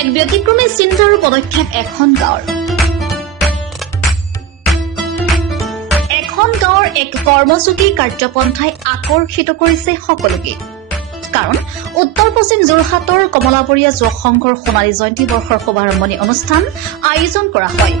এক ব্যতিক্ৰমী চিন্তা আৰু পদক্ষেপ এখন গাঁৱৰ এক কৰ্মযোগী কাৰ্যপন্থাই আকৰ্ষিত কৰিছে সকলোকে কাৰণ উত্তৰ পশ্চিম যোৰহাটৰ কমলাবৰীয়া যুৱ সংঘৰ সোণালী জয়ন্তী বৰ্ষৰ শুভাৰম্ভণি অনুষ্ঠান আয়োজন কৰা হয়।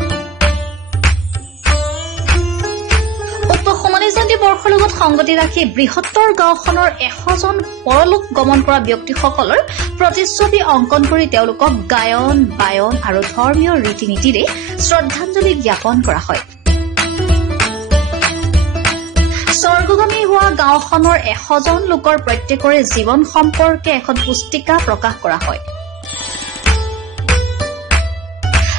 উক্ত সোণালী জয়ন্তী বৰ্ষৰ লগত সংগতি ৰাখি বৃহত্তৰ গাঁওখনৰ 100 জন পৰলোক গমন কৰা ব্যক্তিসকলৰ প্ৰতিচ্ছবি অংকন কৰি তেওঁলোকক গায়ন বায়ন আৰু ধৰ্মীয় ৰীতি নীতিৰে শ্ৰদ্ধাঞ্জলি জ্ঞাপন কৰা হয়। স্বৰ্গগামী হোৱা গাঁওখনৰ 100 জন লোকৰ প্ৰত্যেকৰে জীৱন সম্পৰ্কে এখন পুস্তিকা প্ৰকাশ কৰা হয়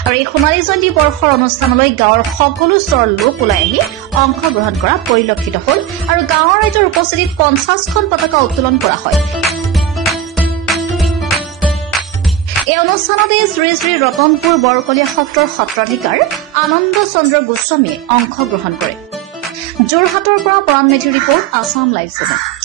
আৰু এই সোণালী জয়ন্তী বৰ্ষৰ অনুষ্ঠানলৈ গাঁৱৰ সকলো স্তৰৰ লোক ওলাই আহি অংশগ্ৰহণ কৰা পৰিলক্ষিত হ'ল আৰু গাঁৱৰ ৰাইজৰ উপস্থিতিত 50খন পতাকা উত্তোলন কৰা হয়। এই অনুষ্ঠানতে শ্ৰী শ্ৰী ৰতনপুৰ বৰকলীয়া সত্ৰৰ সত্ৰাধিকাৰ আনন্দ চন্দ্ৰ গোস্বামীয়ে অংশগ্ৰহণ কৰে। যোৰহাটৰ পৰা পৰাণ মেধিৰ ৰিপৰ্ট, আছাম লাইভ 7।